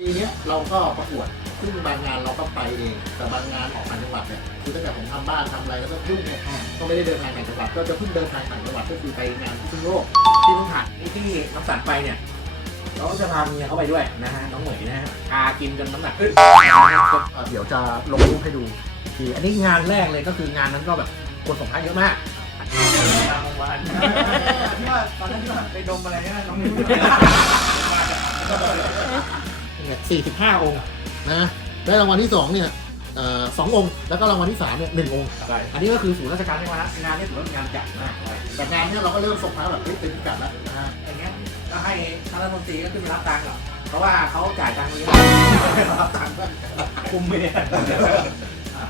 ปีเนี้ยเราก็ประกวด ซึ่งบางงานเราก็ไปเอง แต่บางงานออกต่างจังหวัดเนี่ย คือตั้งแต่ผมทำบ้านทำอะไรแล้วก็ยุ่งเนี่ยก็ไม่ได้เดินทางต่างจังหวัด ก็จะเพิ่งเดินทางต่างจังหวัดก็คือไปงานที่พึ่งโลกที่เพิ่งผ่านนี่ที่น้องสันไปเนี่ย เราก็จะพาเมียเขาไปด้วยนะฮะ น้องเหมยนะฮะพากินจนน้ำหนักขึ้นอะเดี๋ยวจะลงรูปให้ดูทีอันนี้งานแรกเลยก็คืองานนั้นก็แบบคนสงท้ายเยอะมากตามวันที่ว่าตอนนั้นที่ว่าไปดมอะไรเนี่ยน้องเหมย เนี่ย45 องค์นะได้รางวัลที่สองเนี่ยเอ่อสององค์ แล้วก็รางวัลที่สามเนี่ยหนึ่งองค์ ใช่อันนี้ก็คือศูนย์ราชการใช่ไหมฮะงานนี้ถือว่าเป็นงานใหญ่มากเลยแต่งานเนี่ยเราก็เริ่มส่งท้ายแบบเฮ้ยเป็นพิกัดแล้วนะฮะอย่างเงี้ยก็ให้ท่านรัฐมนตรีก็ขึ้นไปรับตังค์หรอกเพราะว่าเขาจ่ายตังค์นี้รับตังค์ก็คุมไปเนี่ย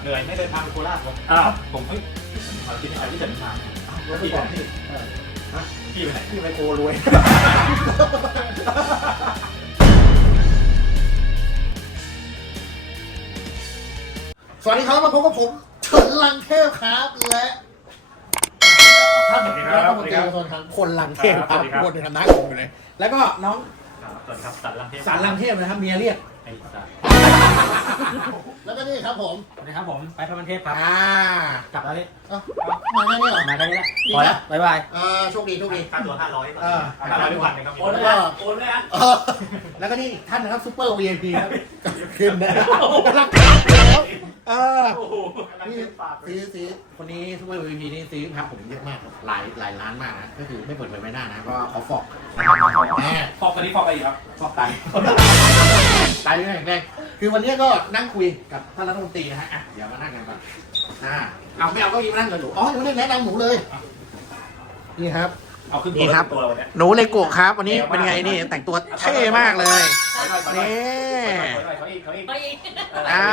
เหนื่อยไม่เดินทางไปโคราชผมอ้าวผมเฮ้ยผมคิดในใจที่จะเดินทางแล้วก็บอกที่พี่ไปไหนที่ไปโกรวย สวัสดีครับมาพบกับผมเฉินลังเทพครับและท่านรัฐมนตรีกระทรวงการคลังคนลังเทพครับคนในฐานะผมอยู่เลย แล้วก็น้องสวัสดีครับสันลังเทพสารลังเทพนะครับเมียเรียกไอ้สันแล้วก็นี่ครับผมนะครับผมไปพระมันเทพครับ อ่ากลับแล้วนี่เอ้ามาแค่นี้เหรอ มาได้แล้วจริงพอนะแล้วบ๊ายบายอ่าโชคดีโชคดี ค่าตัวห้าร้อยเออ ห้าร้อยทุกวันนะครับโอนแล้วโอนเลยอะเออแล้วก็นี่ท่านนะครับซูเปอร์ VIP ครับขึ้นนะกำลัง แล้วเออโอ้โหนี่สีสีคนนี้ซูเปอร์ VIP นี่ซื้อพระผมเยอะมากครับหลายหลายล้านมากนะก็คือไม่เปิดเผยไม่ได้นะก็เขาฟอกนะครับแหมฟอกกันนี้ฟอกอะไรอีกครับฟอกไตไตเรื่องแข็งแรงคือวันนี้ก็นั่งคุยกับท่านรัฐมนตรีนะฮะอะเดี๋ยวมานั่งกันก่อนอ่าเอาไม่เอาเก็ยิ้มานั่งกันหนูอ๋อยังไม่ได้แนะนำหนูเลย นี่ครับ เอาขึ้นนี่ตัวครับ ตัวเราเนี่ยหนูเลโกะครับ วันนี้เป็นไงนี่แต่งตัวเท่มากเลยนี่เขาอีกเขาอีกไปอีกอ่า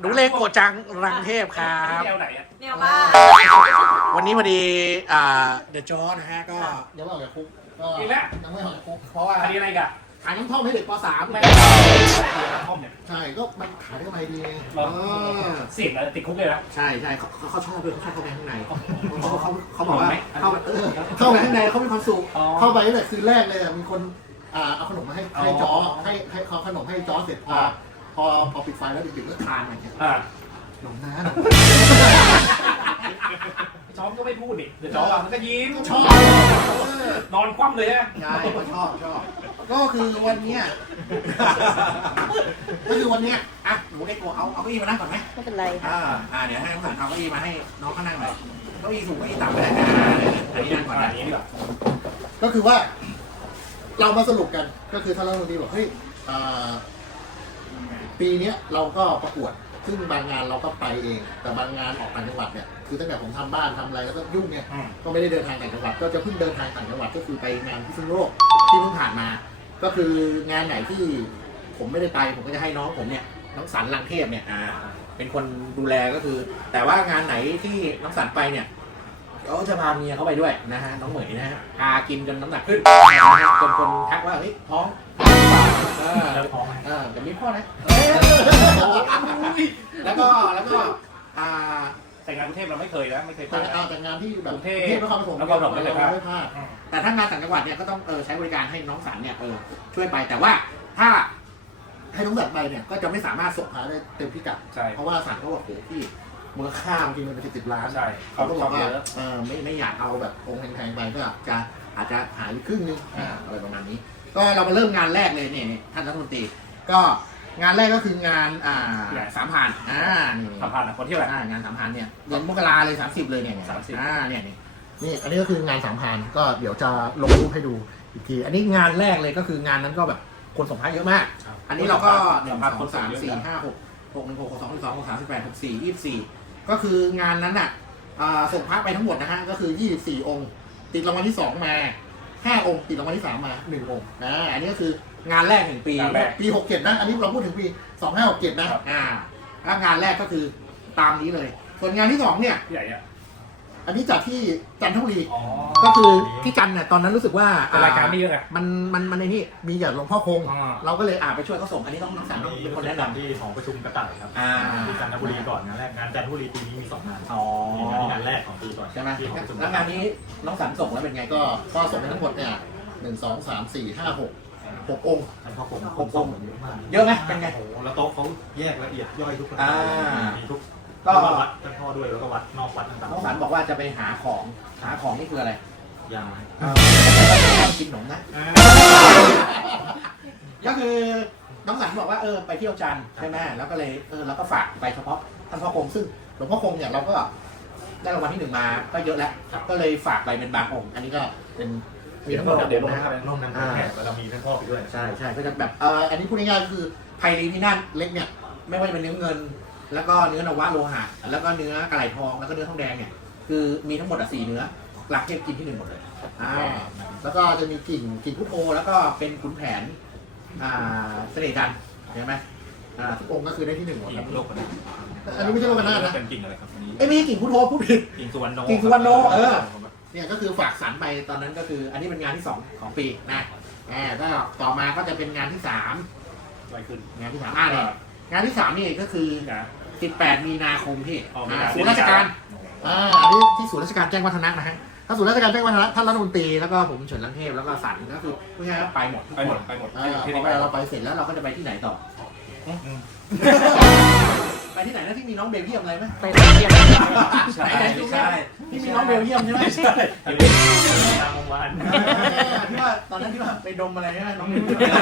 หนูเลโกะจังรังเทพครับ แนวไหนอะแนวบ้านวันนี้พอดีอ่าเดอะจอนะฮะก็ เดี๋ยวไม่ออกจากคุกก็อีกแล้วยังไม่ออกจากคุกเพราะว่าคดีอะไรกัน ขายน้ำท่อมให้เด็กป .3 ไม่แม่ห้องเนี่ยใช่ก็มันขายได้กำไรดีไงเราเออเสี่ยงเลยติดคุกเลยนะ ใช่ใช่เขาเขาเขาชอบเลยเขาชอบเข้าไปข้างในเขาเขาเขาบอกว่าไม่เข้าไปเออเข้าไปข้างในเขามีความสุขอ๋อเข้าไปตั้งแต่คืนแรกเลยอะมีคนอ่าเอาขนมมาให้ให้อ๋อจอให้ให้เขาขนมให้จอเสร็จพออ่าพอพอปิดไฟแล้วดึกๆก็ทานอะไรเงี้ยอ่าขนมน้าจอมก็ไม่พูดดิเดี๋ยวจอมอะมันก็ยิ้มชอบเออนอนคว่ำเลยฮะใช่ก็ชอบชอบ ก็คือวันเนี้ยก็คือวันเนี้ยอะหนูเลโกะเอาเอาเก้าอี้มานั่งก่อนไหมไม่เป็นไรอ่าอ่าเดี๋ยวให้น้องสันเอาเก้าอี้มาให้น้องเขานั่งหน่อยเก้าอี้สูงเก้าอี้ต่ำไม่ได้นะอันนี้นั่งก่อนอ่านะอย่างนี้ดีกว่าก็คือว่า เรามาสรุปกันก็คือท่านรัฐมนตรีบอกเฮ้ยอ่าปีเนี้ยเราก็ประกวด ซึ่งบางงานเราก็ไปเอง แต่บางงานออกต่างจังหวัดเนี่ยคือตั้งแต่ผมทำบ้านทำอะไรแล้วก็ยุ่งเนี่ยอืมก็ไม่ได้เดินทางต่างจังหวัด ก็จะเพิ่งเดินทางต่างจังหวัดก็คือไปงานที่ซึ่งโลกที่เพิ่งผ่านมา ก็คืองานไหนที่ผมไม่ได้ไปผมก็จะให้น้องผมเนี่ยน้องสันลังเทพเนี่ยอ่าเป็นคนดูแลก็คือ แต่ว่างานไหนที่น้องสันไปเนี่ยเขาจะพาเมียเขาไปด้วยนะฮะน้องเหมยนะฮะพากินจนน้ำหนักขึ้นนะฮะจนคนทักว่าเฮ้ยท้องเออเริ่มพร้อมไหมเออเดี๋ยวมีพ่อนะแล้วก็แล้วก็อ่า งานกรุงเทพเราไม่เคยนะไม่เคยพแต่ลาดเอาแต่งานที่แบบกรุงเทพนครปฐมนครปฐมไม่เคยพลาดไม่พลาดแต่ถ้างานต่างจังหวัดเนี่ยก็ต้องเออใช้บริการให้น้องสันเนี่ยเออช่วยไปแต่ว่าถ้าให้น้องแบบไปเนี่ยก็จะไม่สามารถส่งพาได้เต็มพิกัด ใช่ เพราะว่าสันเขาบอกโหพี่มูลค่าบางทีมันเป็นสิบล้านใช่เขาก็บอกว่าเยอะเออไม่ไม่อยากเอาแบบองค์แพงๆไปก็จะอาจจะหายไปครึ่งนึงอ่าอะไรประมาณนี้ ก็เรามาเริ่มงานแรกเลยเนี่ยนี่ท่านรัฐมนตรีก็ งานแรกก็คืองานอ่าสามผ่านอ่านี่สัมพันธ์อะคนที่แบบอ่างานสามพันเนี่ยเดือนมกราเลยสามสิบเลยเนี่ยเนี่ย30อ่าเนี่ยนี่นี่อันนี้ก็คืองานสามพันก็เดี๋ยวจะลงรูปให้ดูอีกที อันนี้งานแรกเลยก็คืองานนั้นก็แบบคนส่งท้ายเยอะมาก อันนี้เราก็หนึ่งสัสมองพันธ์สามคนสี่เยอะห้าหกหกหนึ่งหกหกสองหนึ่งสองหกสามสิบแปดหกสี่ยี่สิบสี่ก็คืองานนั้นอะอ่าส่งพระไปทั้งหมดนะฮะก็คือยี่สิบสี่องค์ ติดรางวัลที่สองมา ห้าองค์ติดรางวัลที่สามมาหนึ่งองค์อ่าอันนี้ก็คืองานแรกแห่งปี งานแรกปีหกเจ็ดนะ อันนี้เราพูดถึงปีสองห้าหกเจ็ดนะครับ อ่าแล้วงานแรกก็คือตามนี้เลย ส่วนงานที่สองเนี่ยที่ไหนอะ อันนี้จัดที่จันทบุรี อ๋อ ก็คือที่จันทร์เนี่ยตอนนั้นรู้สึกว่าแต่รายการไม่เยอะไงมันมันมันในนี่มีอย่างหลวงพ่อคง อ่า เราก็เลยอ่าไปช่วยเขาส่งอันนี้ต้องน้องสารต้องเป็นคนแนะนำ ที่หอประชุมกระต่ายครับอ่า ที่จันทบุรีก่อนงานแรกงานจันทบุรีปีนี้มีสองงานอ๋อมีงานนี้งานแรกของปีก่อนใช่ไหมที่หอประชุมแล้วงานนี้น้องสันส่งแล้วเป็นไงก็ก็ก็ส่งไปทั้งหมดเนี่ยหนึ่งสองสามสี่ห้าหกหกองค์ ท่านพ่อผมหกองค์เยอะมากเยอะไหมเป็นไงโอ้โหแล้วโต๊ะเขาแยกละเอียดย่อยทุกประอ่าการมีทุก ก็ก็วัดท่านพ่อด้วยแล้วก็วัดนอกวัดต่างน้องสันบอกว่าจะไปหาของหาของนี่คืออะไรๆอย่างกินขนมนะ ก็คือน้องสันบอกว่าเออไปเที่ยวจันทร์ใช่ไหมแล้วก็เลยเออเราก็ฝากไปเฉพาะท่านพ่อคงซึ่งหลวงพ่อคงเนี่ยเราก็ได้รางวัลที่หนึ่งมาก็เยอะแล้วก็เลยฝากไปเป็นบางองค์ อันนี้ก็เป็นมีทั้งหมดเดี๋ยวลงนะครับร่วมกันแขกแล้วเรามีท่านพ่อไปด้วย ใช่ใช่ก็จะแบบเอออันนี้พูดง่ายๆก็คือไพรีพินาศเล็กเนี่ย ไม่ว่าจะเป็นเนื้อเงิน แล้วก็เนื้อนวะโลหะ แล้วก็เนื้อกระไหลทอง แล้วก็เนื้อทองแดงเนี่ย คือมีทั้งหมดอะสี่เนื้อ หลักเทพกินที่หนึ่งหมดเลยอ่าแล้วก็จะมีกิ่งกิ่งพุทโธแล้วก็เป็นขุนแผน อ่าเสน่ห์จันทร์เห็นไหมอ่าทุกองค์ก็คือได้ที่หนึ่งหมดกิ่ครับงโลกกันอันนี้ไม่ใช่โลกนาถนะ เป็นกิ่งอะไรครับอันนี้เอ้ยไม่ใช่กิ่งพุทโธพูดผิด กิ่งสุวรรณโนกิ่งสุวรรณโนเออ เนี่ยก็คือฝากสารไปตอนนั้นก็คือ อันนี้เป็นงานที่สองของปีนะอ่าก็ต่อมาก็จะเป็นงานที่สามไวขึ้นงานที่สามอ่าเนี่ยงานที่สามนี่ก็คือ นะ 18 มีนาคมพี่อ๋อมีอ่านาศูนย์ราชการอ่าอันนี้ที่ศูนย์ราชการแจ้งวัฒนะนะฮะถ้าศูนย์ราชการแจ้งวัฒนะท่านรัฐมนตรีแล้วก็ผมเฉินลังเทพแล้วก็สันก็คือพูดง่ายๆว่าไปหมดทุกไปคหมดนไปหมดอ่าที่พอนี่เวไปลาเราไปเสร็จแล้วเราก็จะไปที่ไหนต่อ ไปที่ไหนนะที่มีน้องเบลเยียมอะไรไหม ไปเที่ยวใช่ไหนๆไม่ใช่ที่มีน้องเบลเยียมใช่ไหมไม่ใช่ตามวงวานอ่าที่ว่าตอนนั้นที่ว่าไปดมอะไรใช่ไหมน้องเบลเยียม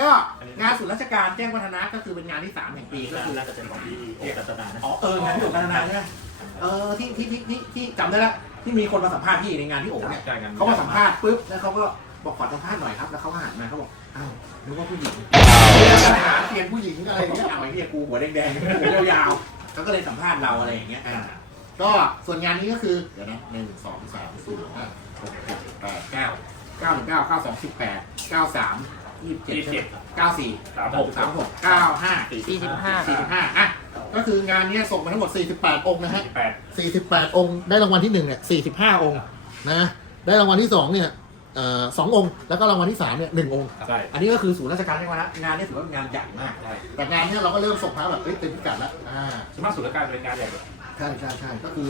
ก็งานศูนย์ราชการแจ้งวัฒนะก็คือเป็นงานที่สามแห่งปีก็คือน่าจะเป็นของที่เอกกัตนานะอ๋อเอองานที่โอ๋พัฒนาใช่ไหมเออที่ที่ที่ที่ที่จำได้แล้วที่มีคนมาสัมภาษณ์พี่ในงานที่โอ๋เนี่ยใช่กันเขามาสัมภาษณ์ปุ๊บแล้วเขาก็บอกขอสัมภาษณ์หน่อยครับแล้วเขาก็หันมาเขาบอกอ้าวนึกว่าผู้หญิงหาเตียงผู้หญิงอะไรอย่างเงี้ยเอาไอ้เนี่ยกูหัวแดงๆหัวยาวๆเขาก็เลยสัมภาษณ์เราอะไรอย่างเงี้ยอ่าก็ส่วนงานนี้ก็คือเดี๋ยวนะหนึ่งสองสามสี่ห้าหกเจ็ดแปดเก้าเก้าหนึ่งเก้าเก้าสองสิบแปดเก้าสาม ยี่สิบเจ็ดยี่สิบเจ็ดเก้าสี่สามหหกกสามหกเก้าห้าสี่สิบห้าสี่สิบห้าอะก็คืองานเนี้ยส่งมาทั้งหมด 48 องค์นะฮะแปด48 องค์ ได้รางวัลที่1เนี่ย45 องค์นะ ได้รางวัลที่2เนี่ยเอ่อสององค์ แล้วก็รางวัลที่3เนี่ยหนึ่งองค์ ใช่ อันนี้ก็คือศูนย์ราชการใช่ไหมฮะงานเนี้ถือว่าเป็นงานใหญ่มาก ใช่แต่งานเนี้ยเราก็เริ่มส่งพระแบบเฮ้ยเต็มพิกัดแล้วอ่าส่วนมากสุรการเป็นงานใหญ่เลยใช่ใช่ใช่ก็คือ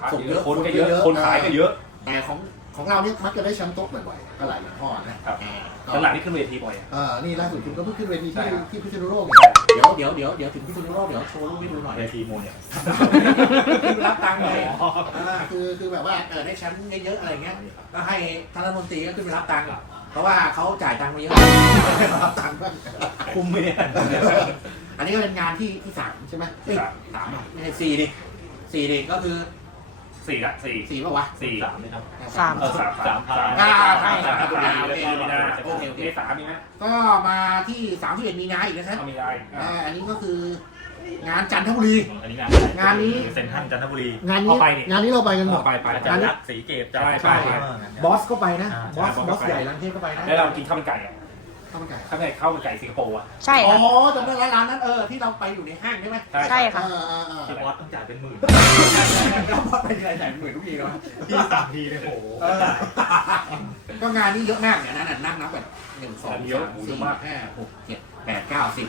พระส่งเยเยอะอะคนก็เยอะคนก็เยอะ คนขายก็เยอะ แต่ของ ของเราเนี่ยมักจะได้แชมป์โต๊ะบ่อยๆก็หลายหลวงพ่อนะครับ อ่าก็ตอนหลังนี่ขึ้นเวทีบ่อยอะ เออนี่ล่าสุดคุณก็เพิ่งขึ้นเวทีใช่ที่ครับ ที่พิษณุโลกเนี่ยเดี๋ยวเดี๋ยวเดี๋ยวเดี๋ยวถึงพิษณุโลกเดี๋ยวโชว์รูปให้ดูหน่อย เวทีโมเนี่ยคือรับตังค์เลยอ่าคือคือแบบว่าเออได้แชมป์เยอะๆอะไรเงี้ยก็ให้ท่านรัฐมนตรีก็ขึ้นไปรับตังค์เพราะว่าเขาจ่ายตังค์มาเยอะรับตังค์บ้างคุ้มไหมเนี่ย อันนี้ก็เป็นงานที่ที่สามใช่ไหมเอ้ยสามอะไม่ใช่สี่ดิสี่ดิก็คือ สี่ละสี่สี่ป่าวะสี่สามเลยครับสาม เออสามสามสามอ่าสามสามใช่ตุลาโอเคมีนาโอเคโอเค เมษามีไหมก็มาที่สามสิบเอ็ดมีนาอีกนะครับเอามีได้อ่าอันนี้ก็คืองานจันทบุรี อันนี้งานงานนี้ เซ็นทรัลจันทบุรีงานนี้งานนี้เราไปกันหมด ไปไปอาจารย์รักสีเกตใช่ใช่ใช่บอสก็ไปนะอ่าบอส ใช่บบออสสก็ไปใหญ่ร้านเทพก็ไปนะ แล้วเรากินข้าวมันไก่อะ ข้าวมันไก่ข้าวมันไก่ข้าวมันไก่สิงคโปร์อะใช่อ๋อค่ะ จำได้ร้านร้านนั้นเออที่เราไปอยู่ในห้างใช่ไหมใช่ค่ะ เออเออเออที่บอสต้องจ่ายเป็นหมื่นก็พอไปทีไรจ่ายหมื่นทุกทีเนาะที่สามทีเลยโอ้โหเออก็งานนี้เยอะมากเนี่ยนั่นน่ะนั่งนับแบบหนึ่งสองสามสี่ห้าหกเจ็ดแปดเก้าสิบ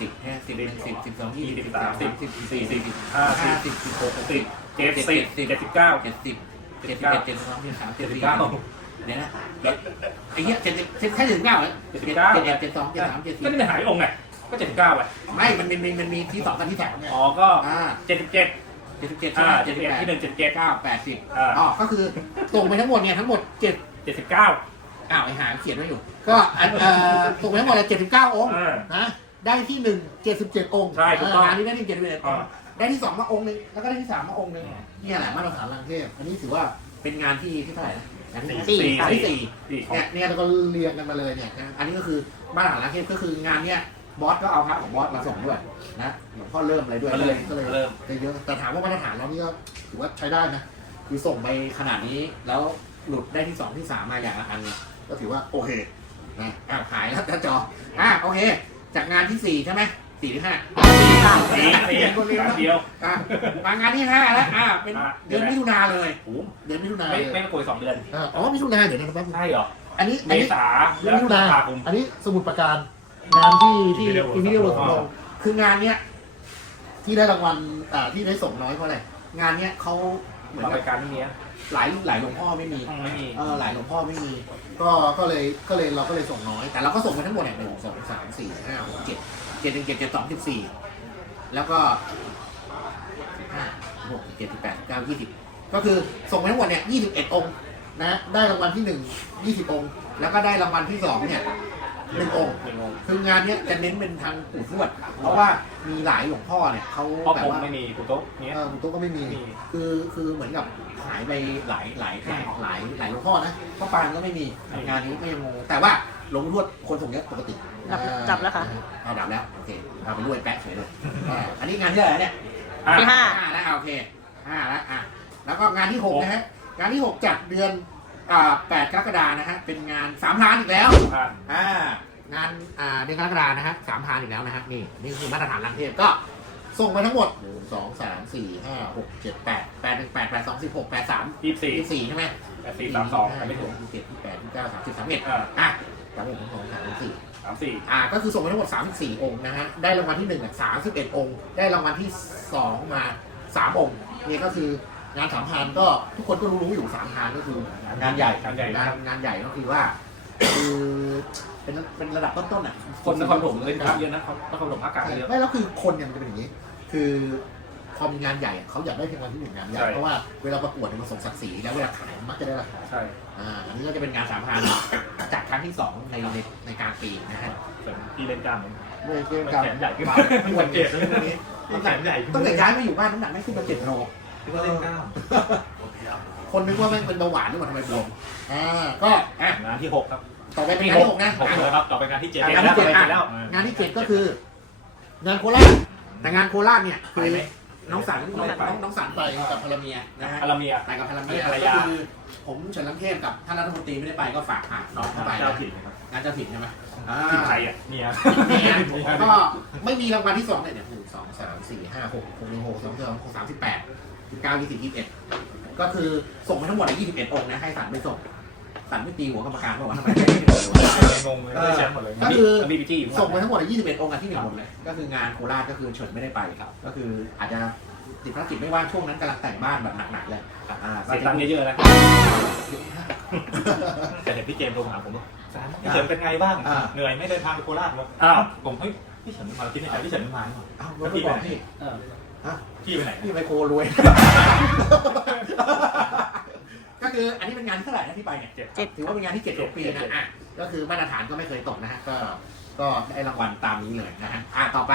สิบห้าสิบหนึ่งสิบสิบสองยี่สิบสิบสามสิบสิบสี่สิบห้าสิบสิบสิบหกสิบเจ็ดสิบเจ็ดสิบเก้าเจ็ดสิบเจ็ดสิบเอ็ดเจ็ดสิบสองเจ็ดสิบสามเจ็ดสิบสี่เดี๋ ยวนะเดี๋ยวไอ้เหี้ยเจ็ดสิบแค่ถึงเก้าเหรอเจ็ดสิบเก้า เจ็ดเอ็ดเจ็ดสองเจ็ดสามเจ็ดสี่ก็นี่มันหายองค์ไงก็เจ็ดสิบเก้าไปไม่ มันมีมันมีที่สองกับที่สามเนี่ยอ๋อก็อ่าเจ็ดสิบเจ็ดเจ็ดสิบเจ็ดอ่าเจ็เจ็ดดสิสิบบแปดเอ็ดที่หนึ่งเจ็ดเจ็ดเก้าแปดสิบอ่า อ๋อก็คือส่งไปทั้งหมดเนี่ยทั้งหมดเจ็ดเจ็ดสิบเก้า อ้าวไอ้หาเขียนไว้อยู่ ก็อันเอ่อส่งไปทั้งหมดเลยเจ็ดสิบเก้าองค์อ่านะได้ที่หนึ่งเจ็ดสิบเจ็ดองค์ใช่ถูกต้องเอันนี้ได้ที่เจ็ดสิบเอ็ดองค์อ่าได้ที่สองมาองค์หนึงแล้วก็ได้ที่สามมาองค์หนึงเนี่ยแหละมาตรฐานลังเทพอันนี้ถือว่าเป็นงานที่ที่เท่าไหร่นะ งานที่สี่งานที่สี่สี่เนี่ยเนี่ยเราก็เรียงกันมาเลยเนี่ยนะอันนี้ก็คือมาตรฐานลังเทพก็คืองานเนี้ยบอสก็เอาพระของบอสมาส่งด้วยนะหลวงพ่อเริ่มอะไรด้วยก็เลยก็เลยเริ่มได้เยอะแต่ถามว่ามาตรฐานเรานี่ก็ถือว่าใช้ได้นะคือส่งไปขนาดนี้แล้วหลุดได้ที่สองที่สามมาอย่างละอันเนี่ยก็ถือว่าโอเคนะอะหายแล้วหน้าจออะโอเค จากงานที่สี่ใช่ไหม สี่หรือห้าสี่สี่คนเดียว อะมางานที่ห้าแล้วอะเป็นอะ เดือนมิถุนาเลย โอ้โหเดือนมิถุนาไม่เลยไม่มาโกยสองเดือนอะอ๋อมิถุนาเดี๋ยวนะครับใช่เหรอ อันนี้เมอันนี้ษาเดือนมิถุนาคม อันนี้สมุดประการงานที่ที่ Imperial อิมพีเรียล World สอ๋มอคืองานเนี้ยที่ได้รางวัลอ่าที่ได้ส่งน้อยเพราะอะไรงานเนี้ยเขาเหมือนกับรายการนี้เนี้ยหลายหลายหลวงพ่อไม่มี ไม่มี เออหลายหลวงพ่อไม่มี ก็ ก็เลย ก็เลยเราก็เลยส่งน้อย แต่เราก็ส่งไปทั้งหมดเนี่ยหนึ่งสองสามสี่ห้าหกเจ็ด เจ็ดหนึ่งเจ็ดเจ็ดสองสิบสี่แล้วก็สิบห้าหกเจ็ดสิบแปดสิบเก้ายี่สิบก็คือส่งไปทั้งหมดเนี่ยยี่สิบเอ็ดองค์นะได้รางวัลที่หนึ่งยี่สิบองค์ แล้วก็ได้รางวัลที่สองเนี่ยหนึ่งองค์หนึ่งองค์คืองานเนี้ยจะเน้นเป็นทางปู่ทวด เพราะว่ามีหลายหลวงพ่อเนี่ยเขาพ่อแบบคงว่าไม่มีกูโต๊ะเนี้ย เออปู่โต๊ะก็ไม่มี ไม่มี คือคือเหมือนกับหายไปหลายหลายหลายหลายหลายหลวงพ่อนะพ่อปานก็ไม่มีงานนี้ก็ยังงงแต่ว่าหลวงพ่อทวดคนส่งเยอะปกติ ดับอ่าจับแล้วค่ะเอาดับแล้วโอเคเอาไปด้วยแปะเฉยเลยอ่าอันนี้งานที่อะไหรเนี่ยอะที่ห้า ห้าแล้วอะโอเคห้าแล้วอะแล้วก็งานที่หกนะฮะงานที่หกจัดเดือนอ่าแปดกรกฎานะฮะเป็นงานสามล้านอีกแล้ว ผ่าน อ่างานอ่าเดือนกรกฎานะฮะสามพันอีกแล้วนะฮะนี่นี่คือมาตรฐานลังเทพก็ส่งไปทั้งหมดหนึ่งสองสามสี่ห้าหกเจ็ดแปดแปดหนึ่งแปดแปดสองสิบหกแปดสามยี่สิบสี่ยี่สี่ใช่ไหมแปดสี่สามสองห้าไม่ไม่ถึถึงงเจ็ดแปดเก้าสามสิบสามเอ็ดอ่าอะสามเอ็ดสองสองสามสี่ สามสี่อ่าก็คือส่งไปทั้งหมดสามสิบสี่องค์นะฮะ ได้รางวัลที่หนึ่งอะสามสิบเอ็ดองค์ ได้รางวัลที่สองมาสามองค์ นี่ก็คืองานสามพันก็ทุกคนก็รู้ๆอยู่สามพันก็คืองานใหญ่งานใหญ่งานงานใหญ่ก็คือว่า คือเป็นเป็นระดับต้นๆอะคนนครปฐมเลยนะครับเยอะนะนครปฐมภาคกลางใช่เยอะ ไม่แล้วคือคนเนี่ยมันจะเป็นอย่างนี้ คือ พอมีงานใหญ่อะเขาอยากได้เพียงวันที่หนึ่งงานใหญ่ใช่ เพราะว่าเวลาประกวดเนี่ยมันสมศักดิ์ศรีแล้วเวลาขายมักจะได้ราคาใช่อ่าอันนี้ก็จะเป็นงานสามพันจัดครั้งที่สองในในในกลางปีนะฮะส่วนที่เล่นกล้ามเนี่ยเมื่อเกมมันกับแขนใหญ่ขึ้นอ้วนเจ็บเลยนี้แขนใหญ่ขึ้นตั้งแต่ย้ายมาอยู่บ้านน้ำหนักไม่ขึ้นมาเจ็ดโลที่ว่าเล่นกล้ามคนนึกว่าแม่งเป็นเบาหวานหรือเปล่าทำไมบวมอ่าก็อะงานที่หกครับต่อไปเป็นงานที่หกนะหกเลยครับต่อไปงานที่เจ็ดอะเจ็งานดที่เจ็ด แล้วอะงานที่เจ็ดก็คือ งานโคราชแต่งานโคราชเนี่ยคือ น้องสันน้องน้องน้องสันไปกับภรรเมียนะฮะอาราเมียไปกับภรรเมียภรรก็ยาคือผมเฉินลังเทพกับท่านรัฐมนตรีไม่ได้ไปก็ฝากอะน้องเข้าไปเจ้าถิ่นนะครับงานเจ้าถิ่นใช่ไหมอ่าทีมไทยอะเนี่ยเนี่ยก็ไม่มีรางวัลที่สองเลยเนี่ยหนึ่งสองสามสี่ห้าหกหกหนึ่งหกสองสองหกสามสิบแปดสิบเก้ายี่สิบยี่สิบเอ็ดก็คือส่งไปทั้งหมดยี่สิบเอ็ดองค์นะให้สันไปส่ง สันไม่ตีหัวกรรมการเพราะว่าทำไมไม่ได้เลยวะงงเลยได้แชมป์หมดเลยก็คือ มีพีจีอยู่ส่งไปทั้งหมดยี่สิบเอ็ดองค์อะที่หนึ่งหมดเลย ก็คืองานโคราชก็คือเฉินไม่ได้ไปครับ ก็คืออาจจะติดภารกิจไม่ว่างช่วงนั้นกำลังแต่งบ้านแบบหนักๆเลยอ่าเสียตังค์เยอะๆนะแต่เห็นพี่เจมส์โทรมาหาผมว่าพี่เฉินเป็นไงบ้างอ่าเหนื่อยไม่เดินทางไปโคราชวะอ้าวผมเฮ้ยพี่เฉินมาคิดในใจพี่เฉินไม่มาหรออ้าวรถไม่บอกพี่เออพี่ไปไหน พี่ไปโครวย ก็คืออันนี้เป็นงานที่เท่าไหร่นะที่ไปเนี่ยเจ็ดเจ็ด ถือว่าเป็นงานที่เจ็ดของปีนะอะก็คือมาตรฐานก็ไม่เคยตกนะฮะก็ก็ได้รางวัลตามนี้เลยนะฮะอะต่อไป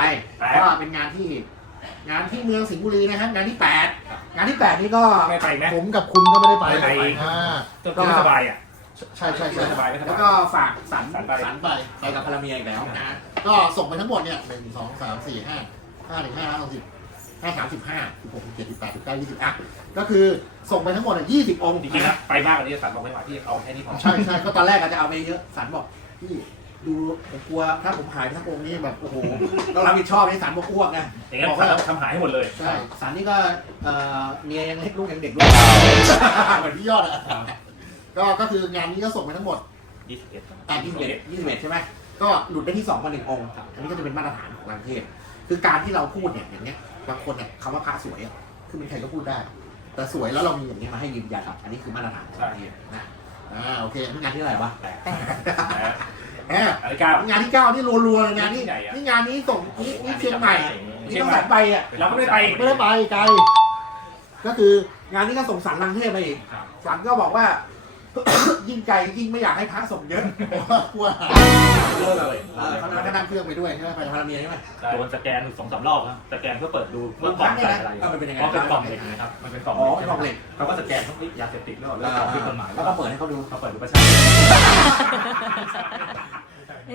ก็เป็นงานที่ งานที่เมืองสิงห์บุรีนะครับงานที่แปดงานที่แปดนี่ก็ไม่ไปไหม ผมกับคุณก็ไม่ได้ไปไม่ไป อ่าก็ไม่สบายอะ ใช่ใช่ใช่ไม่สบายไม่สบายแล้วก็ฝากสันสันไป สันไปไปกับพลเมียอีกแล้วนะฮะก็ส่งไปทั้งหมดเนี่ยหนึ่งสองสามสี่ห้าห้าถึงห้าห้าสิบ ห้าสามสิบห้าสิบหกสิบเจ็ดสิบแปดสิบเก้ายี่สิบอะก็คือส่งไปทั้งหมดยี่สิบองค์จริงๆนะไปมากกว่านี้สันบอกไม่ไหวพี่เอาแค่นี้พอใช่ใช่ก็ตอนแรกอาจจะเอาไปเยอะสันบอกพี่ดูผมกลัวถ้าผมหายไปทั้งองค์นี้แบบโอ้โหเรารับผิดชอบให้สันบอกอ้วกไงอย่างนั้นบอกสันว่าทำหายให้หมดเลยใช่สันนี่ก็เอ่อเมียยังเล็กลูกยังเด็กด้วยเหมือนพี่ยอดอะก็ก็คืองานนี้ก็ส่งไปทั้งหมดยี่สิบเอ็ดครับอ่ายี่สิบเอ็ดยี่สิบเอ็ดใช่ไหมก็หลุดได้ที่สองมาหนึ่งองค์อันนี้ก็จะเป็นมาตรฐานของกรุงเทพคือการที่เราพูดเนี่ยอย่างเนี้ย บางคนเนี่ยคำว่าพระสวยอะคือเป็นใครก็พูดได้ แต่สวยแล้วเรามีอย่างนี้มาให้ยืนยันครับอันนี้คือมาตรฐานของกรุงเทพนะอ่าโอเคงั้นงานที่เท่าไหร่วะแต่แปดแหมอันที่เก้างานที่เก้านี่รัวๆเลยงานนี้ที่ไหนอะ นี่งานนี้ส่งนี่นี่เชียงใหม่ นี่ต้องสันไปอะเราก็ไม่ได้ไปไม่ได้ไปไกล ก็คืองานนี้ก็ส่งสารลังเทพไปอีกสารก็บอกว่า ยิ่งไกลยิ่งไม่อยากให้พระส่งเยอะเพราะว่ากลัวหายเยอะเลยเออเขานั่งเครื่องไปด้วยใช่ไหมไปพาราเมียใช่ไหมโดนสแกนสองสามรอบนะสแกนเพื่อเปิดดูบาว่างคกล่รั้องงเนี่ยนะใส่อะไรเออมันเป็นยังไงเพราะเป็นกล่องเหล็กนะครับมันเป็นกล่องอ๋อเหล็กกล่องเหล็กเขาก็สแกนเขายาเสพติดแล้วแล้วกล่องผิดกฎหมายแล้วก็เปิดให้เขาดูเขาเปิดดูประชาชน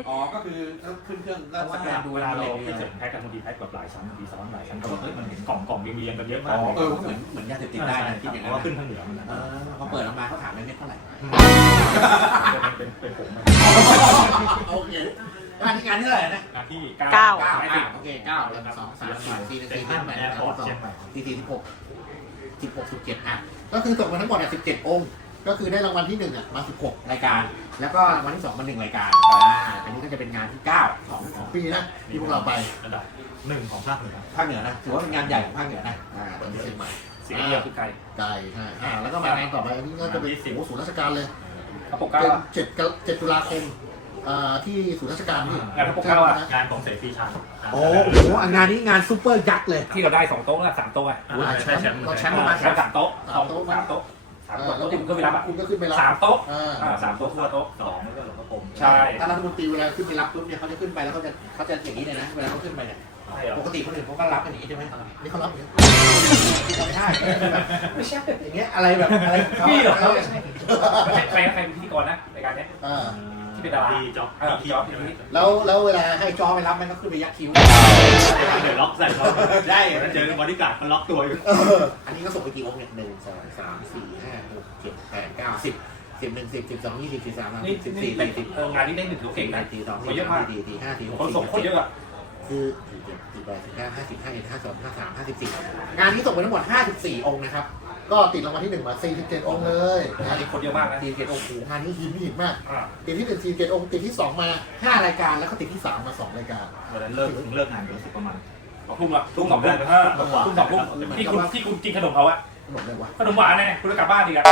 อ๋อ ก็คือขึ้นเครื่องเพแล้วราะว่าสแกนดูเวเวลาลาเราเราที่เสร็จแพ็คกันบางทีแพ็คแบบหลายชั้นบางทีซ้อนหลายชั้นก็แบบเฮ้ยมันเห็นกล่องกล่องเรียงๆกันเยอะมากอ๋อเออเหมือนเหมือนยาเสพติดได้นะคิดอย่างเพนั้นราะว่าขึ้นทางเหนือมันนะเออพอเปิดออกมาเขาถามในเม็ดเท่าไหร่เป็นเป็นผมนะโอเคงานที่งานที่เท่าไหร่นะงานที่เก้าเก้าอะโอเคเก้าหนึ่งสองสามสี่สี่หนึ่งเซ็นสี่ทรัห้าลแปดแอร์พเก้าอร์ตสองเชียงใหม่สี่สี่สิบหกสิบหกสิบเจ็ดอะก็คือส่งมาทั้งหมดอะสิบเจ็ดองค์ ก็คือได้รางวัลที่หนึ่งอะมาสิบหกรายการ แล้วก็รางวัลที่สองมาหนึ่งรายการอ่าอันนี้ก็จะเป็นงานที่เก้าของของปีนะที่พวกเราไปอันดับหนึ่งของภาคเหนือภาคเหนือนะถือว่าเป็นงานใหญ่ของภาคเหนือนะอ่าตอนนี้เชียงใหม่สีเดียวคือไก่ไกลใช่อ่าแล้วก็มางานต่อไปอันนี้ก็จะเป็นโอ้โหศูนย์ราชการเลยกระปุกเก้าเป็นอะเจ็ดกรเจ็ดตุลาคมอ่าที่ศูนย์ราชการนี่งานพระปกเกล้าอะงานของเสรีชันโอ้โหอะงานนี้งานซูเปอร์ยักษ์เลยที่เราได้สองโต๊ะอะสามโต๊ะอะโอ้โหแชมป์เราแชมป์ประมาณสามสามโต๊ะสามโต๊ะสามโต๊ะ สามอ่าโต๊ะแล้วที่คุณก็ไปรับอะคุณก็ขึ้นไปรับสามโต๊ะอ่าอ่าสามโต๊ะทั่วโต๊ะสองแล้วก็หลวงพ่อคงใช่ถ้ารัฐมนตรีเวลาขึ้นไปรับปุ๊บเนี่ยเขาจะขึ้นไปแล้วเขาจะเขาจะอย่างนี้เลยนะเวลาเขาขึ้นไปเนี่ยใช่เหรอปกติคนอื่นเขาก็รับกันอย่างนี้ใช่ไหมนี่เขารับอย่างนี้ไม่ใช่ไม่ใช่อย่างเงี้ยอะไรแบบอะไรของเขาพี่เหรอเออไม่ใช่ไม่ใช่ใครนะใครเป็นพิธีกรนะในการเนี้ย อ่า ที่เป็นดาราดีจ็อบเออที่จ๊อบที่ที่แล้วแล้วเวลาให้จอไปรับมันก็ขึ้นไปยักคิ้วเดี๋ยวล็อกใส่ล็อกได้เจอบอดี้การ์ดมันล็อกตัวอยู่เอออันนี้ก็ส่งไปกี่องค์เนี่ยหนึ่งสองสามสี่ห้าหกเจ็ดแปดเก้าสิบสิบหนึ่งสิบสิบสองยี่สิบสิบสามนี่สิบนี่สี่เป็นสิบเอองานนี้ได้หนึ่งถือเก่งนะสี่สองคนสี่เยอะากสามสี่สี่ห้าสี่หกคนสี่ส่งคนเยอะอะคือสี่เจ็ดสี่แปดสี่เก้าห้าสิบห้าเอ็ดห้าสองห้าสามห้าสิบสี่งานนี้ส่งไปทั้งหมดห้าสิบสี่องค์นะครับ ก็ติดรางวัลที่หนึ่งมาสี่สิบเจ็ดองค์เลยงานนี้คนเยอะมากนะสี่สิบเจ็ดองค์โอ้โหงานนี้หินหินมาก อ่าติดที่หนึ่งสี่สิบเจ็ดองค์ติดที่สองมาห้ารายการแล้วก็ติดที่สามมาสองรายการ วันนั้นเลิกเลิกงานกันรู้สึกประมาณ สองทุ่มละทุ่มสองทุ่มเออทุ่มสองทุ่มที่คุณที่คุณกินขนมเขาอะ ขนมเลยวะขนมหวานไงคุณจะกลับบ้านดีกัน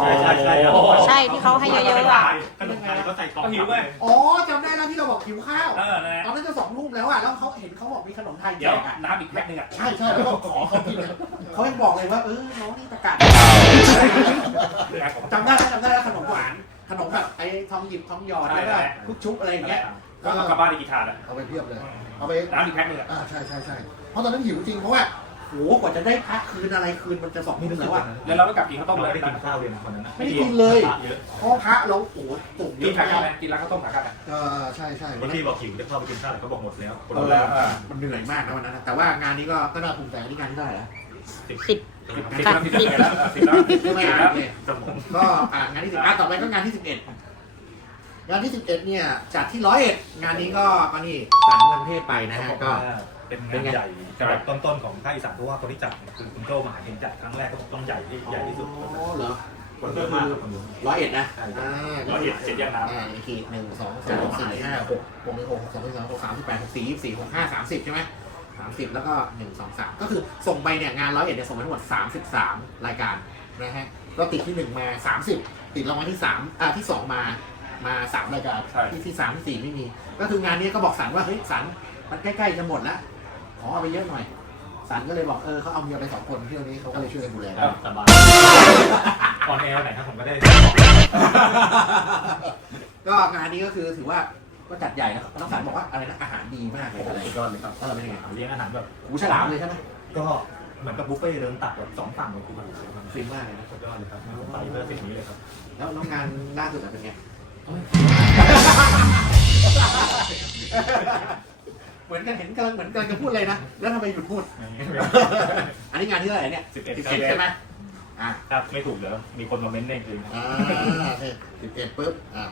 ใช่ใช่ใช่โอ้โหใช่ที่เขาให้เยอะๆอะขนมไทยก็ใส่กล่องก็หิวไงอ๋อจำได้แล้วที่เราบอกหิวข้าวเออนะตอนนั้นจะสองรูปแล้วอะแล้วเขาเห็นเขาบอกมีขนมไทยแจเดี๋ยวกอะน้ำอีกแพ็คนึงอะใช่ใช่แล้วก็ขอเขากินอะเขายังบอกเลยว่าเออน้องนี่ประกาศจำได้จำได้แล้วขนมหวานขนมแบบไอ้ทองหยิบทองหยอดแล้วก็คุกชุบอะไรอย่างเงี้ยก็เอากลับบ้านได้กี่ถาดอะเอาไปเพียบเลย เอาไปน้ำอีกแพ็คนึงอะอ่าใช่ใช่ใช่เพราะตอนนั้นหิวจริงเพราะว่าโหกว่าจะได้พักคืนอะไรคืนมันจะสองทุ่มแล้วอะแล้วเราก็กลับกินข้าวต้มเราเลยไม่ได้กินข้าวเย็นวันนั้นนะไม่ได้กินเลยเยอะเพราะพระเราโอ้โหตุ่มเยกินอะผักกันมากไหมกินร้านข้าวต้มผักกันอะเออใช่ใช่บางทีบอกหิวจะเข้าไปกินข้าวแต่ก็บอกหมดแล้วคนเอละอแล้วมันเหนื่อยมากนะวันนั้นนะแต่ว่างานนี้ก็ก็น่าภูมิใจนี่งานที่ได้แล้ว สิบ สิบแล้วสิบแล้วสิบแล้วสิบใช่ไหมแล้วเนี่ยสมองก็อ่างานที่สิบอะต่อไปก็งานที่สิบเอ็ดงานที่สิบเอ็ดเนี่ยจัดที่ร้อยเอ็ดงานนี้ก็ก็นี่สันลังเทศไปนะฮะก็ เป็นงานใหญ่สำหรับต้นๆของภาคอีสานเพราะว่าคนที่จัดคือคุณโจ้มหาเฮงจัดครั้งแรกก็ต้องใหญ่ที่ใหญ่ที่สุดอ๋อเหรอคนเยอะมากคนเยอะ ร้อยเอ็ดนะใช่อ่าร้อยเอ็ดเจ็ดย่างน้ำอ่าอีกทีหนึ่งสองสามสี่ห้าหกหกหนึ่งหกสองสามหกสามสิบแปดหกสี่ยี่สิบสี่หกห้าสามสิบใช่ไหมสามสิบแล้วก็หนึ่งสองสามก็คือส่งไปเนี่ยงานร้อยเอ็ดเนี่ยส่งไปทั้งหมดสามสิบสามรายการนะฮะก็ติดที่หนึ่งมาสามสิบติดรางวัลที่สามอ่าที่สองมามาสามรายการใช่ ที่ที่สามที่สี่ไม่มี ก็คืองานนี้ก็บอกสันว่าเฮ้ยสันมันใกล้ๆจะหมดแล้ว ขอเอาไปเยอะหน่อยสันก็เลยบอกเออเขาเอาเมียไปสองคนเที่ยวนี้เขาก็เลยช่วยกันดูแลครับสบายออนแอร์ไหนครับผมก็ได้ก็งานนี้ก็คือถือว่าก็จัดใหญ่นะน้องสันบอกว่าอะไรนะอาหารดีมากเลยอะไรสุดยอดเลยครับเออเป็นยังไงเลี้ยงอาหารแบบหูฉลามเลยใช่ไหมก็เหมือนกับบุฟเฟ่ต์เดินตักแบบสองฝั่งเลยคือมันฟินมากเลยนะสุดยอดเลยครับผมไปเพื่อสิ่งนี้เลยครับ แล้วน้องงานล่าสุดอะเป็นไง เหมือนกันเห็นกำลังเหมือนกำลังจะพูดอะไรนะ แล้วทำไมหยุดพูด อันนี้งานที่เท่าไหร่เนี่ยสิบเอ็ดสิบเอ็ดใช่ไหมอ่าครับไม่ถูกเดี๋ยวมีคนมาเม้นต์เองคืออ่าสิบเอ็ดปุ๊บอ่า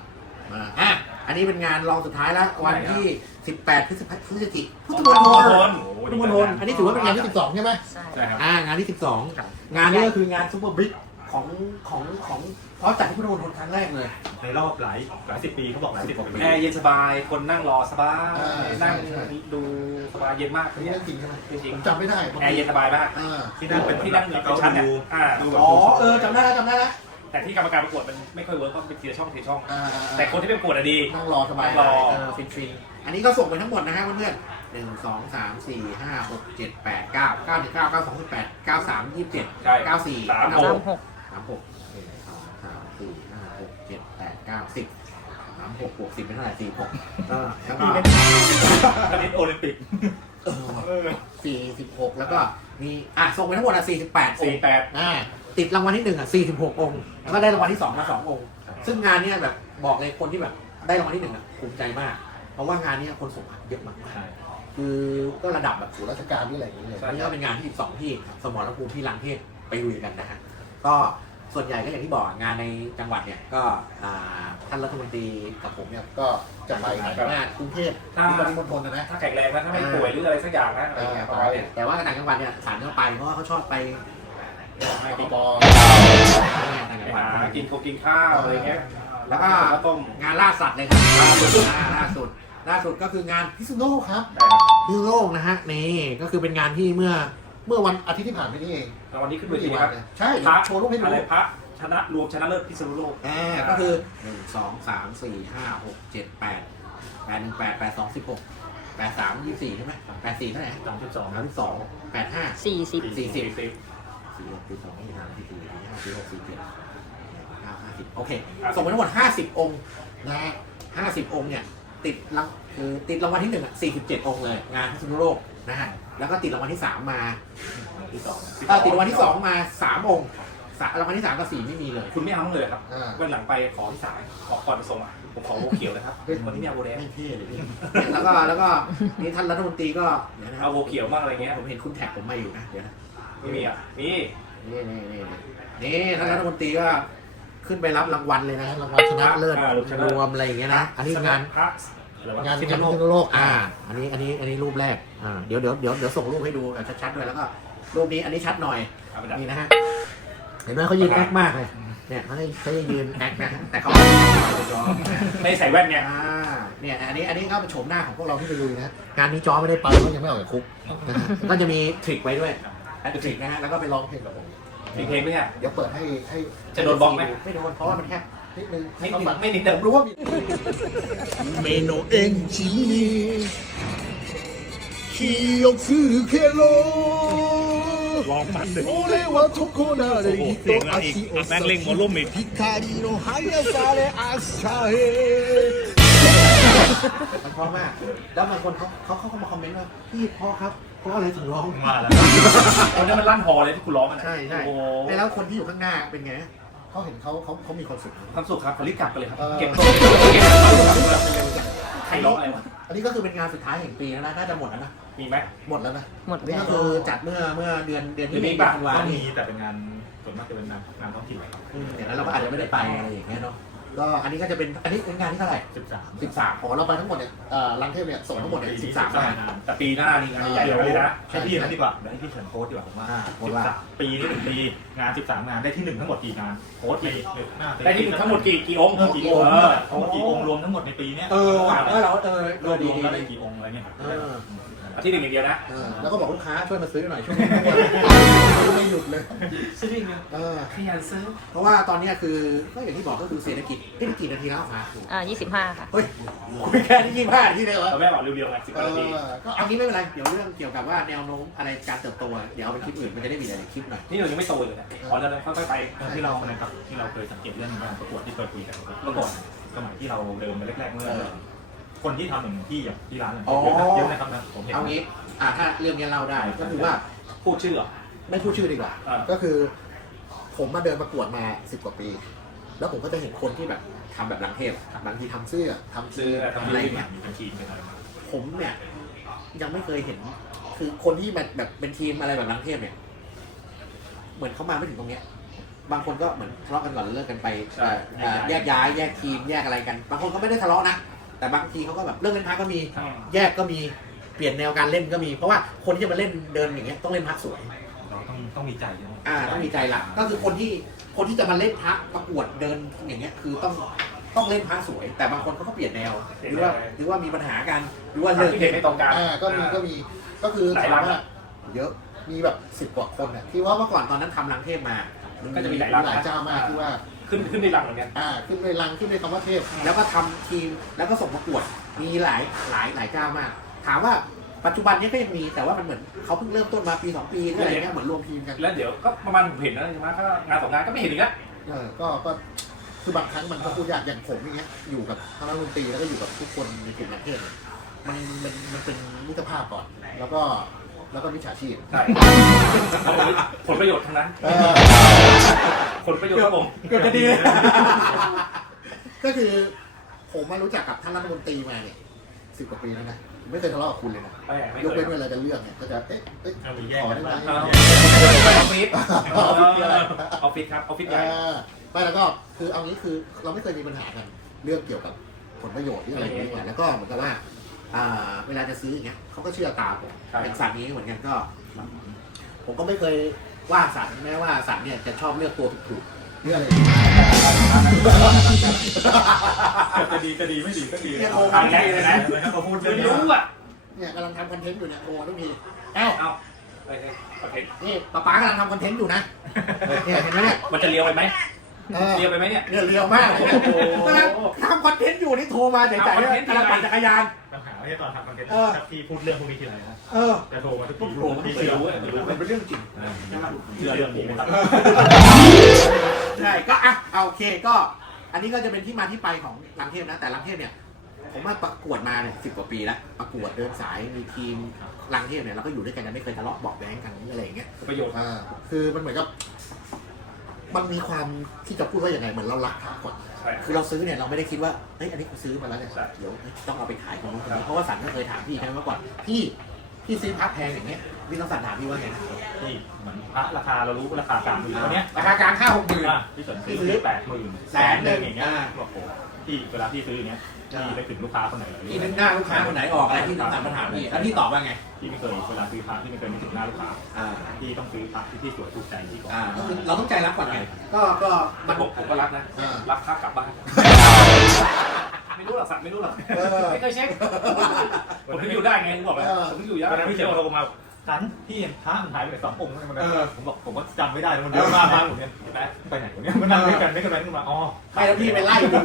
มาอะอันนี้เป็นงานรองสุดท้ายแล้ววันที่สิบแปดพฤษภาพฤศจิพุทธมณฑลพุทธมณฑลอันนี้ถือว่าเป็นงานที่สิบสองใช่ไหมใช่ใช่ครับอ่างานที่ครับ12 งานนี้ก็คืองานซูเปอร์บิ๊ก ของของของเขาจัดที่พุทธมณฑลครั้งแรกเลย ในรอบหลายหลายสิบปีเขาบอกหลายสิบกว่าปีแอร์เย็นสบาย คนนั่งรอสบาย อ่านั่งใช่ ดูสบายเย็นมากอันนี้เนี่ยเรื่องจริงใช่ไหมจริงผมจำไม่ได้แอร์เย็นสบายมาก อ่าที่นั่งเป็นที่นั่งเหนือเป็นชั้นเนี่ยอ่าดูแบบอ๋อเออจำได้แล้วจำได้แล้วแต่ที่กรรมการประกวดมันไม่ค่อยเวิร์กเพราะเป็นทีละช่องทีละช่อง อ่าแต่คนที่ไปประกวดอะดี นั่งรอสบายรอเออฟินฟินอันนี้ก็ส่งไปทั้งหมดนะฮะเพื่อนๆหนึ่งสองสามสี่ห้าหกเจ็ดแปดเก้าเก้าหนึ่งเก้าเก้าสองสิบแปดเก้าสามยี่สิบเจ็ดใช่ เก้าสี่สามสามหก สามหกหนึ่งสองสามสี่ห้าหกเจ็ดแปดเก้าสิบสามหกบวกสิบเป็นเท่าไหร่สี่หกก็แล้วก็อันนี้โอลิมปิกเออสี่สิบหกแล้วก็มีอะส่งไปทั้งหมดอะสี่สิบแปดองสี่ค์แปดอ่าติดรางวัลที่หนึ่งอะสี่สิบหกองค์แล้วก็ได้รางวัลที่สองมาสององค์ ซึ่งงานเนี้ยแบบบอกเลยคนที่แบบได้รางวัลที่หนึ่งอะภูมิใจมาก เพราะว่างานเนี้ยคนส่งเยอะมากใช่ๆคือก็ระดับแบบ ศูนย์ราชการนี่อะไรอย่างเงี้ยเลย อันนี้ก็เป็นงานที่สองที่สมรภูมิที่ลังเทศไปลุยกันนะฮะ ก็ส่วนใหญ่ก็อย่างที่บอกงานในจังหวัดเนี่ยก็อ่าท่านรัฐมนตรีกับผมเนี่ยก็จะไปงานกรุงเทพที่ปริมณฑลนะนะ ถ้าแข็งแรงนะถ้าไม่ป่วยหรืออะไรสักอย่างนะอะไรเงี้ยประมาณนี้แต่ว่าต่างจังหวัดเนี่ยสารเขาไปเพราะว่าเขาชอบไปให้ปปไปหากินโคกินข้าวอะไรเงี้ยแล้วก็ข้าวต้มงานล่าสัตว์เลยครับล่าสุดอ่าล่าสุดล่าสุดก็คืองานพิษณุโลกครับได้ครับพิษณุโลกนะฮะนี่ก็คือเป็นงานที่เมื่อ เมื่อวันอาทิตย์ที่ผ่านมานี่เองแล้ววันนี้ขึ้นเวไม่ทีกี่วัคนรับเลยใช่พระโชว์รูปให้ดูอะไรพระชนะรวมชนะเลิศพิษณุโลกอ่าก็คือหนึ่งสองสามสี่ห้าหกเจ็ดแปดแปดหนึ่งแปดแปดสองสิบหกแปดสามยี่สี่ใช่ไหมแปดสี่เท่าไหร่สามสิบสองสามสิบสองแปดห้าสี่สิบสี่สิบสิบสี่หกสี่สองสี่สามสี่สี่สี่ห้าสี่หกสี่เจ็ดห้าห้าสิบโอเค ส่งไปทั้งหมดห้าสิบองค์นะฮะห้าสิบองค์เนี่ย ติดรางคือติดรางวัลที่หนึ่งอะสี่สิบเจ็ดองค์เลย งานพิษณุโลกนะฮะแล้วก็ติดรางวัลที่สามมาที่สองเออติดรางวัลที่สองมาสามองค์สามรางวัลที่สามกับสี่ไม่มีเลยคุณไม่เอาเลยครับอ่า วันหลังไปขอที่สายขอก่อนไปส่งอะผมขอโอเขียวนะครับคนที่ไม่เอาโบแดงไม่เท่เลยพี่แล้วก็แล้วก็นี่ท่านรัฐมนตรีก็เดี๋ยวนะครัเอาบโบเขียวบ้างอะไรเงี้ยผมเห็นคุณแท็กผมมาอยู่นะเดี๋ยวนะไม่มีอะนี่นี่นี่นี่นี่ท่านรัฐมนตรีก็ขึ้นไปรับรางวัลเลยนะรางวัลชนะเลิศรวมอะไรอย่างเงี้ยนะอันนี้งานพระ งานพิษณุโลกอ่า อันนี้อันนี้อันนี้รูปแรกอ่าเดี๋ยวเดี๋ยวเดี๋ยวเดี๋ยวส่งรูปให้ดูแบบชัดๆด้วยแล้วก็รูปนี้อันนี้ชัดหน่อยเอาไปดับนี่นะฮะเห็นไหมเขายืนแอคมากเลยเนี่ยเขาให้เขาจะยืนแอคนะแต่เขาไม่ได้จอไม่ใส่แว่นไงอ่าเนี่ยอันนี้อันนี้ก็เป็นโฉมหน้าของพวกเราที่ไปลุยนะงานนี้จอไม่ได้ไปเพราะยังไม่ออกจากคุกนะฮะก็จะมีทริคไว้ด้วยแอดทริคนะฮะแล้วก็ไปร้องเพลงกับผมมีเพลงไหมเนี่ยเดี๋ยวเปิดให้ให้จะโดนบล็อกไหมไม่โดนเพราะว่ามันแค่ นิดนึงไม่นิดไม่นิดเดิมรู้ว่ามีเมโนเอนจิคิโยซึเคโรลองฟังดูโอเลวะทุอะไรอีกตัวอาซิโอแม่งเล่งโมลุ่มอีกฮิคาริโนฮายาซาเอาซาเฮมันพราะมาแล้วบางคนเขาเขาเข้ามาคอมเมนต์ว่าพี่พ่อครับเพราะอะถึงร้องมาแล้วตอนนี้มันลั่นหอเลยที่คุณร้องอะใช่ใช่แล้วคนที่อยู่ข้างหน้าเป็นไง เขาเห็นเขาเขาเขามีความสุข ความสุขครับเขารีบกลับไปเลยครับ เออ เก็บตัวเก็บตัวเก็บตัวใครร้องอะไรวะ อันนี้ก็คือเป็นงานสุดท้ายแห่งปีแล้วนะน่าจะหมดแล้วนะมีไหมหมดแล้วนะหมดอันนี้แล้วก็คือจัดเมื่อเมื่อเดือนเดือนที่เดือนนี้มีปะธันวาก็มีนี่แต่เป็นงานส่วนมากจะเป็นงานงานท้องถิ่นครับอืมอย่างนั้นเราก็อาจจะไม่ได้ไปอะไรอย่างเงี้ยเนาะ ก็อันนี้ก็จะเป็นอันนี้เป็นงานที่เท่าไหร่สิบสาม สิบสามของเราไปทั้งหมดเนี่ยเอ่อลังเทพเนี่ยส่งทั้งหมดเนี่ยสิบสามงาน แต่ปีหน้านี่งานใหญ่เดี๋ยวเลยนะให้พี่นั้นดีกว่าเดี๋ยวให้พี่เฉินโค้ดดีกว่าผมว่าอ่าโค้สิดบว่าสามปีนี้หนึ่งปีงานสิบสามงานได้ที่หนึ่งทั้งหมดกี่งานโค้ดปีหน้าได้ที่ทั้งหมดกี่กี่องค์เออกี่องค์เออทั้งหมดกี่องค์รวมทั้งหมดในปีเนี้ยเออว่ะเออเราเออรวมดีรวมดีแล้วได้ดีกี่องค์อะไรเงี้ยเออ อาที่หนึ่งอย่างเดียวนะ เออแล้วก็บอกลูกค้าช่วยมาซื้อหน่อยช่วงนี้ไม่หยุดเลยซื้อจริงเหรอเออขยันซื้อเพราะว่าตอนเนี้ยคือก็อย่างที่บอกก็คือเศรษฐกิจนี่กี่นาทีแล้วครับอ่ายี่สิบห้าค่ะ เฮ้ยคุยแค่นี้ยี่สิบห้านาทีเลยเหรอ เราแม่บอกเร็วๆไงสิบเอนาที อก็เอางี้ไม่เป็นไร เดี๋ยวเรื่องเกี่ยวกับว่าแนวโน้มอะไรการเติบโตอะเดี๋ยวเอาเป็นคลิปอื่นมันจะได้มีหลายๆคลิปหน่อย นี่เรายังไม่โตเลยนะขอเราค่อยๆไปที่เรานะครับที่เราเคยสังเกตเรื่องงานประกวดที่เคยคุยกันเมื่อก่อนสมัยที่เราเดินมาแรกๆเมื่อ คนที่ทำอย่างที่อย่างที่ร้านเนี่ยเยอะนะเยอะนะครับนะผมเห็นเอางี้อะถ้าเรื่องนี้เล่าได้ก็คือว่าพูดชื่อเหรอ ไม่พูดชื่อดีกว่า อ่า ก็คือ ผมมาเดินประกวดมาสิบกว่าปี แล้วผมก็จะเห็นคนที่แบบทำแบบลังเทพบางทีทำเสื้อทำซื้อทำทำอะอะไรไรเงี้เงี้ยยมีเป็นทีมเป็นอะไรมาผมเนี่ยยังไม่เคยเห็น คือคนที่แบบแบบเป็นทีมอะไรแบบลังเทพเนี่ย เหมือนเขามาไม่ถึงตรงเนี้ย บางคนก็เหมือนทะเลาะกันก่อนแล้วเลิกกันไปเอ่อเอ่อแยกย้ายแยกทีมแยกอะไรกัน บางคนก็ไม่ได้ทะเลาะนะ แต่บางทีเขาก็แบบเลิกเล่นพักก็มีแยกก็มีเปลี่ยนแนวการเล่นก็มี เพราะว่าคนที่จะมาเล่นเดินอย่างเงี้ยต้องเล่นพักสวย เราต้องต้องมีใจใช่ไหมอ่าต้องมีใจรักก็คือคนที่คนที่จะมาเล่นพักประกวดเดินอย่างเงี้ยคือต้องต้องเล่นพักสวย แต่บางคนเขาก็เปลี่ยนแนว หรือว่าหรือว่ามีปัญหากันหรือว่าเลิเลิกกที่เล่เด็นไม่ตรงกัน อ่าก็มีก็มีก็คือหลายถามรังว่าเยอะมีแบบสิบกว่าคนอะที่ว่าเมื่อก่อนตอนนั้นทำรังเทพมาก็จะมีหลายรังหลายเจ้ามากที่ว่า ขึ้นขึ้นในหลังเหมือนกันอ่าขึ้นในรังขึ้นในคำว่าเทพ แล้วก็ทำทีมแล้วก็ส่งประกวด มีหลายหลายหลายเจ้ามาก ถามว่าปัจจุบันเนี้ก็ยังมีแต่ว่ามันเหมือนเขาเพิ่งเริ่มต้นมาปีสองปีหรืออะไรเงี้ยเหมือนรวมทีมกัน แล้วเดี๋ยวก็ประมาณผมเห็นนะใช่ไหมก็งานสองงานก็ไม่เห็นอีกแล้ว เออก็ก็คือบางครั้งมันก็พูดยากอย่างผมอย่างเงี้ยอยู่กับคณะดนตรีแล้วก็อยู่กับทุกคนในกลุ่มประเทศเนี่ยมันมันมันเป็นมิตรภาพก่อน แล้วก็แล้วก็มิจฉาชีพ ใช่ ผลประโยชน์ทั้งนั้น เออ ผลประโยชน์ครับผมเกือบจะดีก็คือผมมารู้จักกับท่านรัฐมนตรีมาเนี่ยสิบกว่าปีแล้วนะไม่เคยทะเลาะกับคุณเลยนะไม่ไม่ยกเคเว้ยนเวลาจะเลือกเนี่ยก็จะเอ๊ะเอ๊ะเอามีแยกขอกันได้ไหมบ้างออฟฟิศออฟฟิศครับออฟฟิศใหญ่อ่าไม่แล้วก็คือเอางี้คือเราไม่เคยมีปัญหากันเรื่องเกี่ยวกับผลประโยชน์ที่อะไรอย่างเงี้ยแล้วก็เหมือนกับว่าอ่าเวลาจะซื้ออย่างเงี้ยเขาก็เชื่อตามผมเป็นสัตว์นี้เหมือนกันก็ ผมก็ไม่เคย ว่าสัตว์แม้ว่าสัตว์เนี่ยจะชอบเลือกตัวถูกๆเลือกอะไรอย่างเงี้ยจะดีจะดีไม่ดีก็ดีเนี่ยโอ้ทางแรกเลยนะเราพูดเรื่ไม่องนี้รู้อะเนี่ยกำลังทำคอนเทนต์อยู่เนี่ยโอ้ทุกทีเอ้าเอาเอ้ยเอ้ยคอนเทนต์นี่ป๊าป๊ากำลังทำคอนเทนต์อยู่นะเนี่ยเห็นไหมเนี่ยมันจะเลียวไปไหมเออ เลียวไปไหมเนี่ย เนี่ยเรียวมากเลยนะโอ้โหกำลังทำคอนเทนต์อยู่นี่โทรมาใจใจทำคอนเทนต์ กำลังปั่นจักรยาน ปัญหาที่ตอนทำคอนเทนต์เออครับที่พูดเรื่องพวกนี้ทีไรนะเออจะโทรมาทุกทีโอ้โหที่ไม่เชื่อรู้ไม่รู้มันเป็นเรื่องจริงเชื่อเรื่องนี้ไหมครับใช่ก็อะเอาโอเคก็ อันนี้ก็จะเป็นที่มาที่ไปของลังเทพนะ แต่ลังเทพเนี่ยผมมาประกวดมาเนี่ยสิบกว่าปีแล้วประกวดเดินสายมีทีมลังเทพเนี่ยเราก็อยู่ด้วยกันนะไม่เคยทะเลาะเบอกแว้งกันอะไรอย่างเงี้ยประโยชน์อ่าคือมันเหมือนกับ มันมีความที่จะพูดว่าอย่างไงเหมือนเรารักพระก่อน ใช่ คือเราซื้อเนี่ยเราไม่ได้คิดว่าเฮ้ยอันนี้กูซื้อมาแล้วเนี่ยใช่ เดี๋ยวต้องเอาไปขายคนนู้นคนนี้เพราะว่าสันก็เคยถามพี่ใช่ไหมเมื่อก่อนพี่พี่ซื้อพระแพงอย่างเงี้ยพี่ต้องสันถามพี่ว่าไงนะที่เหมือนพระราคาเรารู้ราคากลางอยู่เท่าเนี้ยราคากลางค่าหกหมื่น อะที่สนซื้อแปดหมื่นแสนหนึ่งอย่างเงี้ยอ่า บอกโอ้ที่เวลาพี่ซื้ออย่างเงี้ยอ่า พี่ไปถึงลูกค้าคนไหนเลยพี่นึกหน้าลูกค้าคนไหนออกอะไรที่ต้องสันมาถามพี่แล้วพี่ตอบว่าไง พี่ไม่เคยเวลาซื้อพระพี่ไม่เคยนึกถึงหน้าลูกค้าอ่า พี่ต้องซื้อพระที่พี่สวยถูกใจพี่ก่อนอ่าก็คือเราต้องใจรักก่อนไง ก็ก็มัมันนผมผมก็รักนะอ่ารักค่ากลับบ้าน ไม่รู้หรอกสัตว์ไม่รู้หรอกเออไม่เคยเช็คผมถึงอยู่ได้ไงผมบอกเลยเออผมถึงอยู่ได้วันนั้นพี่เฉยโทรมา สันพี่เห็นพระมันหายไปไหนสององค์มันเออผมบอกผมก็จำไม่ได้มันเยอะมากมากผมเนี่ยใช่ไหมไปไหนวะเนี่ยมันนั่งด้วยกันไม่กันไปขึ้นมาอ๋อไม่แล้วพี่ไปไล่ดู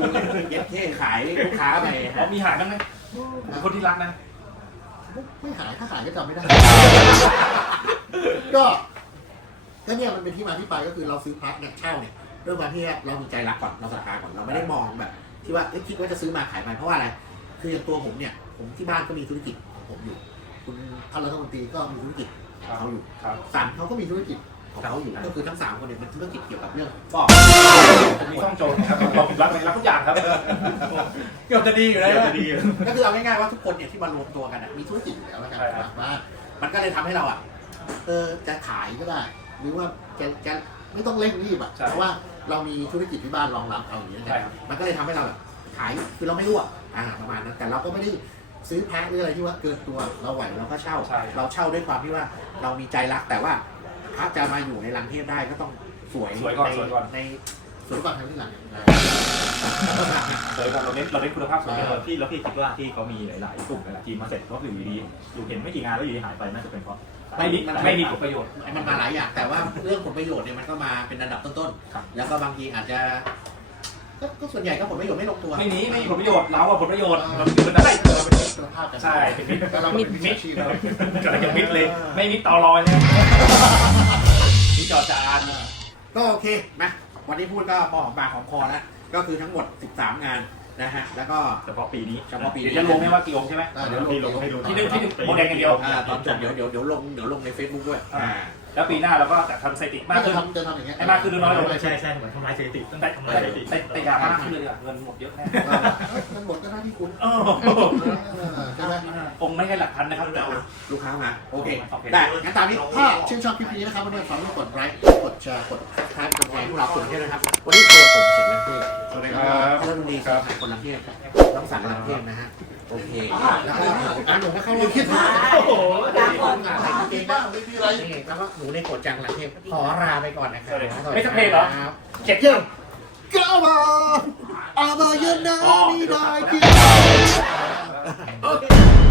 เย็ดเท่ขายลูกค้าไปอ๋อมีหายบ้างไหมคนที่รักนะไม่หายถ้าหายก็จำไม่ได้ ก็ก็เนี่ยมันเป็นที่มาที่ไปก็คือเราซื้อพระเนี่ยเช่าเนี่ยเรื่องมาที่เรามีใจรักก่อนเราศรัทธาก่อนเราไม่ได้มองแบบ ที่ว่าเอ๊ะคิดว่าจะซื้อมาขายไปเพราะว่าอะไร คืออย่างตัวผมเนี่ย ผมที่บ้านก็มีธุรกิจของผมอยู่ คุณท่านรัฐมนตรีก็มีธุรกิจของเขาอยู่ครับสันเขาก็มีธุรกิจของเขาอยู่ ก็คือทั้งสามคนเนี่ยเป็นธุรกิจเกี่ยวกับเรื่องฟอกผมมีช่องโจรครับผมรักรักทุกอย่างครับเกือบจะดีอยู่แล้วเดี๋ยวจะดีก็คือเอาง่ายๆว่าทุกคนเนี่ยที่มารวมตัวกันอะมีธุรกิจอยู่แล้วแล้วกันใช่ครับว่า มันก็เลยทำให้เราอะเออจะขายก็ได้ หรือว่าจะจะไม่ต้องเร่งรีบอะเพราะว่าเรามีธุรกิจที่บ้านรองรับเอาอย่างนี้ยใช่ครับมันก็เลยทำให้เราแบบขายคือเราไม่รู้อะอ่าประมาณนั้นแต่เราก็ไม่ได้ ซื้อแพ้หรืออะไรที่ว่าเกินตัวเราไหวเราก็เช่า ใช่เราเช่าด้วยความที่ว่าเรามีใจรักแต่ว่าพระจะมาอยู่ในรังเทพได้ก็ต้องสวยสวยก่อนในสวยก่อน ในสวยก่อนทางที่หลังสวยก่อนเราเน้นเราเน้นคุณภาพสวยแล้ก่อนวพี่แล้วพี่คิดว่าที่เขามีหลายๆกลุ่มหลายๆทีมมาเสร็จก็คืออยู่ดีอยู่เห็นไม่กี่งานแล้วอยู่ดีหายไปน่าจะเป็นเพราะไม่มีไม่มีผลประโยชน์ มันมาหลายอย่างแต่ว่าเรื่องผลประโยชน์เนี่ยมันก็มาเป็นอันดับต้นครับ ๆ แล้วก็บางทีอาจจะ ก็ก็ส่วนใหญ่ก็ผลประโยชน์ไม่ลงตัวไม่มีไม่มีผลประโยชน์เราอะผลประโยชน์เราอยู่กันได้เราเป็นมิตรภาพกันใช่เป็นมิตรแล้วเราเป็นมิตรชีพเรากำลังจะมิดเลย ไม่มิดต่อรอยเลยมิดจอจานก็โอเคนะวันนี้พูดก็พอหอมปากหอมคอแล้วก็คือทั้งหมด 13 งานนะฮะแล้วก็เฉพาะปีนี้เฉพาะปีเดี๋ยวนี้จะลงให้ว่ากี่องค์ใช่ไหมอ่าเดี๋ยวลงพี่ลงให้ดูที่หนึ่งที่หนึ่งโมเดลอย่างเดียวอ่าตอนจบเดี๋ยวเดี๋ยวเดี๋ยวลงเดี๋ยวลงใน Facebook ด้วยอ่า แล้วปีหน้าเราก็จะทำสถิติมากจะขึ้น ทำจะทำอย่างเงี้ยให้มากขึ้นหรือน้อยลง ใช่ใช่เหมือนทำลายสถิติตั้งแต่ทำลายแต่สถิติ แต่แต่อย่ามากขึ้นเลยดีกว่าเงินหมดเยอะแน่มันหมดก็หน้าที่คุณเออใช่ไหมองค์ไม่ใช่หลักพันนะครับแต่ลูกค้ามา โอเค โอเค ได้ งั้นตามนี้ถ้าชื่นชอบคลิปนี้นะครับเพื่อนๆฝากกดไลค์กดแชร์กดซับสไครต์กดแชร์พวกเรากดเที่ยวนะครับ วันนี้ตัวผมเสร็จแล้วพี่สวัสดีครับท่านรัฐมนตรีครับคนลังเทพต้องสั่งลังเทพนะฮะ โอเคแล้วก็อะหนูก็เข้าร่วมคิดว่าโอ้โหใส่กางเกงบ้างไม่มีอะไรนี่แล้วก็หนูในโกดจังลังเทพขอลาไปก่อนนะครับไม่สักเพลงเหรอครับเจ็ดเยี่ยม Come on, I'm a Yanani Nike. โอเค